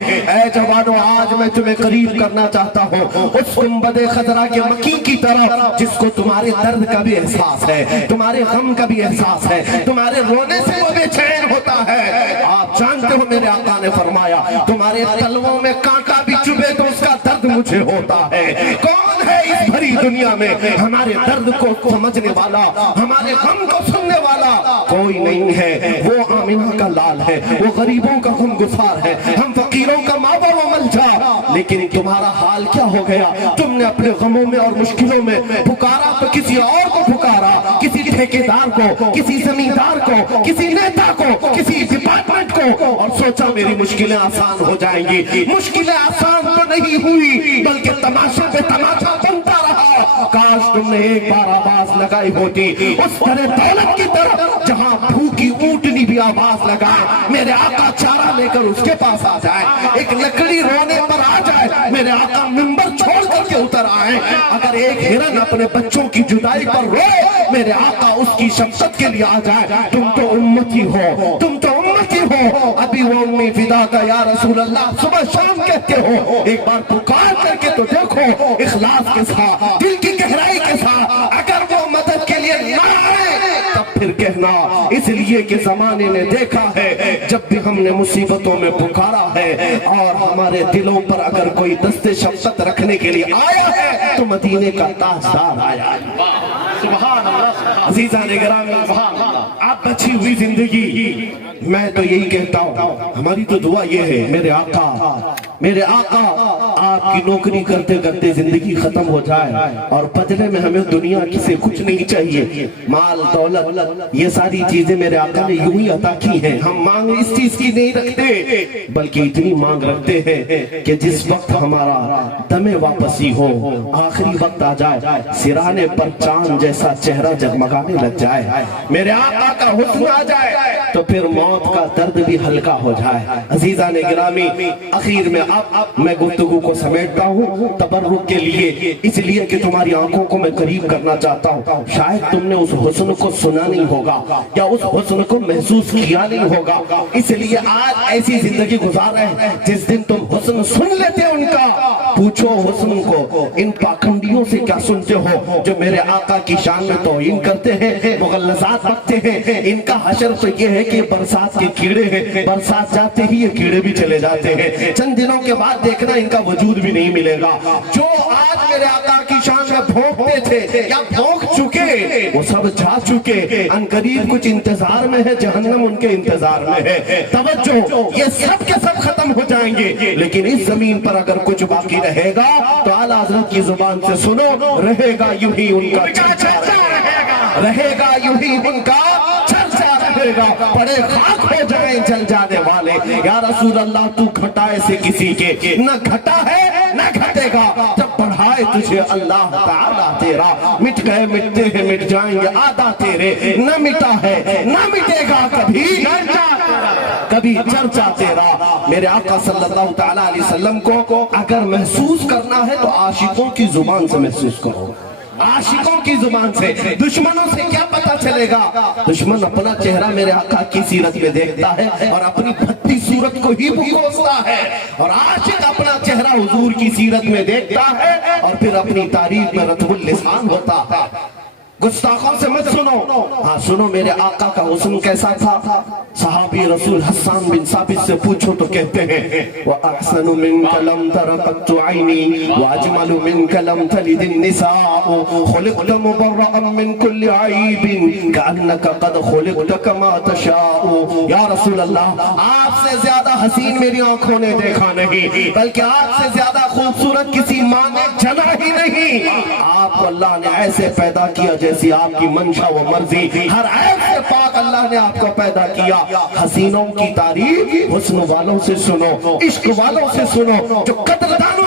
اے جوانو آج میں تمہیں قریب کرنا چاہتا ہوں اس گنبد خضرا کے مکی کی طرح جس کو تمہارے درد کا بھی احساس ہے، تمہارے غم کا بھی احساس ہے، تمہارے رونے سے وہ بے چین ہوتا ہے۔ آپ جانتے ہو میرے آقا نے فرمایا تمہارے تلووں میں کانٹا بھی چبھے تو اس کا درد مجھے ہوتا ہے۔ کون ہے اس بھری دنیا میں ہمارے درد کو سمجھنے والا، ہمارے غم کو سننے والا؟ کوئی نہیں ہے۔ وہ آمنہ کا لال ہے، وہ غریبوں کا غم گسار ہے، ہم فقیروں کا ماوا و ملجا۔ لیکن تمہارا حال کیا ہو گیا؟ تم نے اپنے غموں میں اور مشکلوں میں پکارا تو کسی اور کو پکارا، کسی ٹھیکیدار کو، کسی زمیندار کو، کسی نیتا کو، کسی ڈپارٹمنٹ کو، اور سوچا میری مشکلیں آسان ہو جائیں گی۔ مشکلیں آسان تو نہیں ہوئی بلکہ تماشا پہ تماشا بنتا رہا۔ کاش تم نے ایک بار آواز لگائی ہوتی اس طرح دولت کی طرف جہاں بھوکی اونٹنی بھی آواز لگائے، میرے آقا چارہ لے کر اس کے پاس آ جائے، ایک لکڑی رونے پر آ جائے، میرے آقا منبر چھوڑ کر کے اتر آئے۔ اگر ایک ہرن اپنے بچوں کی جدائی پر روئے، میرے آقا اس کی شفقت کے لیے آ جائے۔ تم تو امتی ہو، تم تو امتی ہو، ابھی وہ امی فدا کا یا رسول اللہ صبح شام کہتے ہو، ایک بار پکار کر کے تو دیکھو اخلاص کے ساتھ، دل کی گہرائی کے ساتھ۔ اگر وہ مدد کے لیے نہ آئے تب پھر کہنا اس لیے کہ زمانے نے دیکھا ہے جب بھی ہم نے مصیبتوں میں پکارا ہے اور ہمارے دلوں پر اگر کوئی دست شفقت رکھنے کے لیے آیا ہے تو مدینے کا تاجدار آیا ہے۔ سبحان اللہ، عزیزان گرامی، آپ بچی ہوئی زندگی، میں تو یہی کہتا ہوں ہماری تو دعا یہ ہے میرے آقا آپ کی نوکری کرتے کرتے زندگی ختم ہو جائے اور بدلے میں ہمیں دنیا سے کچھ نہیں چاہیے، مال دولت یہ ساری چیزیں میرے آقا نے یوں ہی عطا کی ہیں۔ ہم مانگ اس چیز کی نہیں رکھتے بلکہ اتنی مانگ رکھتے ہیں کہ جس وقت ہمارا دم واپسی ہو، آخری وقت آ جائے، سرانے پر چاند جیسا چہرہ جگمگانے لگ جائے، میرے آقا کا حسن آ جائے تو پھر موت کا درد بھی ہلکا ہو جائے۔ عزیزان گرامی، اخیر میں اب میں گفتگو کو سمیٹتا ہوں تبرک کے لیے، اس لیے کہ تمہاری آنکھوں کو میں قریب کرنا چاہتا ہوں۔ شاید تم نے اس حسن کو سنا نہیں ہوگا یا اس حسن کو محسوس کیا نہیں ہوگا، اس لیے آج ایسی زندگی گزار رہے ہیں جس دن تم حسن سن لیتے ان کا، پوچھو حسن کو ان پاکھنڈیوں سے کیا سنتے ہو جو میرے آقا کی شان میں توہین کرتے ہیں، مغلظات بکتے ہیں۔ ان کا حشر تو یہ ہے کہ برسات کے کیڑے ہیں، برسات جاتے ہی یہ کیڑے بھی چلے جاتے ہیں، چند دنوں کے بعد دیکھنا ان کا وجود بھی نہیں ملے گا۔ جو آج میرے آقا کی شان میں بھونکتے تھے یا بھونک چکے وہ سب جا چکے، ان قریب کچھ انتظار میں ہے، جہنم ان کے انتظار میں ہے۔ توجہ، یہ سب کے سب ختم ہو جائیں گے لیکن اس زمین پر اگر کچھ باقی رہے گا تو اعلیٰ حضرت کی زبان سے سنو، رہے گا یوں ہی ان کا چرچا، رہے گا یوں ہی ان کا چرچا رہے گا، پڑے خاک ہو جائیں جل جانے والے۔ یا رسول اللہ تو گھٹائے سے کسی کے نہ گھٹا ہے نہ گھٹے گا، جب بڑھائے تجھے اللہ تعالیٰ تیرا، مٹ گئے مٹتے ہیں مٹ جائیں گے آدھا تیرے، نہ مٹا ہے نہ مٹے گا کبھی کبھی چرچا تیرا۔ میرے آقا صلی اللہ تعالیٰ علیہ وسلم کو اگر محسوس کرنا ہے تو عاشقوں کی زبان سے محسوس کرو، عاشقوں کی زبان سے۔ دشمنوں سے کیا پتا چلے گا؟ دشمن اپنا چہرہ میرے آقا کی سیرت میں دیکھتا ہے اور اپنی بھدی صورت کو ہی بکوستا ہے، اور عاشق اپنا چہرہ حضور کی سیرت میں دیکھتا ہے اور پھر اپنی تعریف میں رطب اللسان ہوتا ہے۔ گستاخوں سے مت سنو، ہاں سنو میرے آقا کا حسن کیسا تھا۔ صحابی رسول حسان بن ثابت سے پوچھو تو کہتے ہیں وَأَحْسَنُ مِنْكَ لَمْ تَرَ قَطُّ عَيْنِي وَأَجْمَلُ مِنْكَ لَمْ تَلِدِ النِّسَاءُ خُلِقْتَ مُبَرَّأً مِنْ كُلِّ عَيْبٍ كَأَنَّكَ قَدْ خُلِقْتَ كَمَا تَشَاءُ۔ یا رسول اللہ، آپ سے زیادہ حسین میری آنکھوں نے دیکھا نہیں، بلکہ آپ سے زیادہ خوبصورت کسی ماں نے جنا ہی نہیں۔ آپ کو اللہ نے ایسے پیدا کیا جیسی آپ کی منشا و مرضی، ہر عیب سے پاک اللہ نے آپ کو پیدا کیا۔ حسینوں کی تعریف حسن والوں سے سنو، عشق والوں سے سنو، جو قدردانوں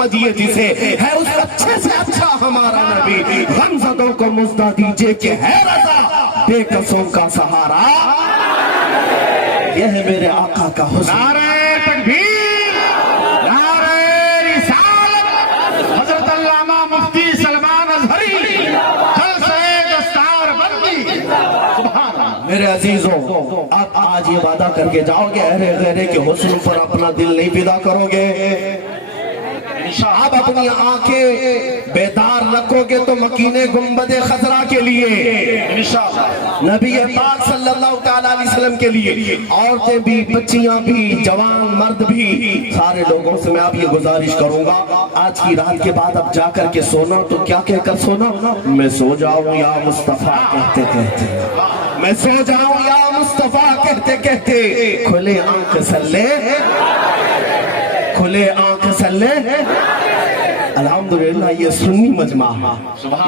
سمجھیے جسے ہے اس اچھے سے اچھا ہمارا نبی، غمزدوں کو مزدہ دیجئے کہ ہے رضا بے کسوں کا سہارا، یہ ہے میرے آقا کا حسن۔ نعرہ تکبیر، نعرہ رسالت، حضرت علامہ مفتی سلمان اظہری، جلسہ دستار بندی، سبحان اللہ۔ میرے عزیزوں، آپ آج یہ وعدہ کر کے جاؤ گے اہل غیرے کے حسن پر اپنا دل نہیں فدا کرو گے، آپ اپنی آنکھیں بیدار رکھو گے تو مکین گنبد خضرا کے لیے، نبی پاک صلی اللہ تعالیٰ علیہ وسلم کے لیے، عورتیں بھی، بچیاں بھی، جوان مرد بھی، سارے لوگوں سے میں اب یہ گزارش کروں گا، آج کی رات کے بعد اب جا کر کے سونا تو کیا کہہ کر سونا؟ میں سو جاؤں یا مصطفیٰ کہتے کہتے، میں سو جاؤں یا مصطفیٰ کہتے کہتے، کھلے آنکھ سلے، کھلے آنکھ سلے۔ الحمدللہ یہ سنی مجمع ہے،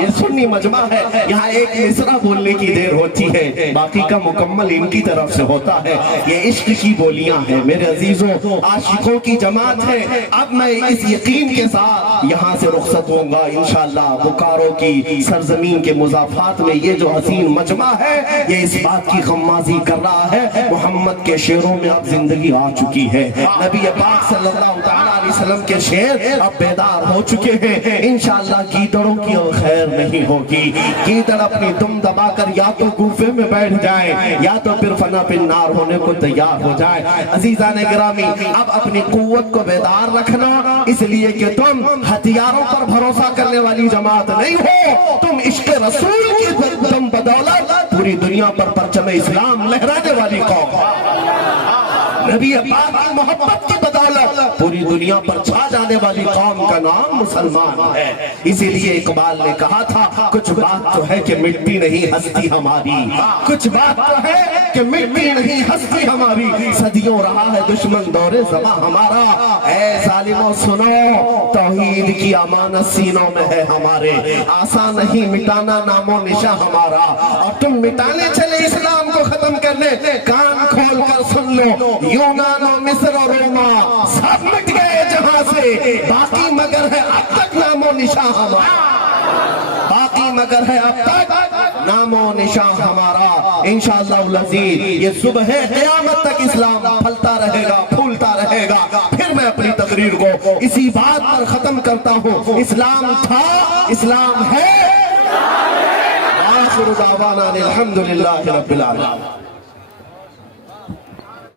یہ سنی مجمع ہے، یہاں ایک مصرع بولنے کی دیر ہوتی ہے، باقی کا مکمل ان کی طرف سے ہوتا ہے، یہ عشق کی بولیاں ہیں میرے عزیزوں، عاشقوں کی جماعت ہے۔ اب میں اس یقین کے ساتھ یہاں سے رخصت ہوں گا انشاءاللہ، بکارو کی سرزمین کے مضافات میں یہ جو حسین مجمع ہے یہ اس بات کی غمازی کر رہا ہے محمد کے شعروں میں اب زندگی آ چکی ہے، نبی پاک صلی اللہ تعالیٰ علیہ وسلم کے شعر اب بیدار ہو چکے ہیں، انشاءاللہ گیدڑوں کی اب خیر نہیں ہوگی، گیدڑ اپنی دم دبا کر یا تو گوفے میں بیٹھ جائیں یا تو پھر فنا پن نار ہونے کو تیار ہو جائیں۔ عزیزان گرامی، اب اپنی قوت کو بیدار رکھنا، اس لیے کہ تم ہتھیاروں پر بھروسہ کرنے والی جماعت نہیں ہو، تم عشق رسول کی دم بدولت پوری دنیا پر پرچم اسلام لہرانے والی قوم، نبی پاک کی محبت کی بدولت پوری دنیا پر چھا جانے والی قوم کا نام مسلمان ہے۔ اسی لیے اقبال نے کہا تھا کچھ بات تو ہے کہ مٹتی نہیں ہستی ہماری، کچھ بات تو ہے کہ مٹتی نہیں ہستی ہماری، صدیوں رہا ہے دشمن دور زماں ہمارا، اے ظالموں سنو توحید کی امانت سینوں میں ہے ہمارے، آسان نہیں مٹانا نام و نشاں ہمارا، اور تم مٹانے چلے اسلام کو ختم کرنے، کان کھول کر سن لو یونان و مصر و روما سب مٹ گئے جہاں سے، باقی مگر ہے اب تک نام و نشاں ہمارا، باقی مگر ہے اب تک نام و نشاں ہمارا، انشاءاللہ العزیز یہ صبح قیامت تک اسلام پھلتا رہے گا، پھولتا رہے گا۔ پھر میں اپنی تقریر کو اسی بات پر ختم کرتا ہوں، اسلام تھا، اسلام ہے، آخر دعوانا الحمدللہ رب العالمین۔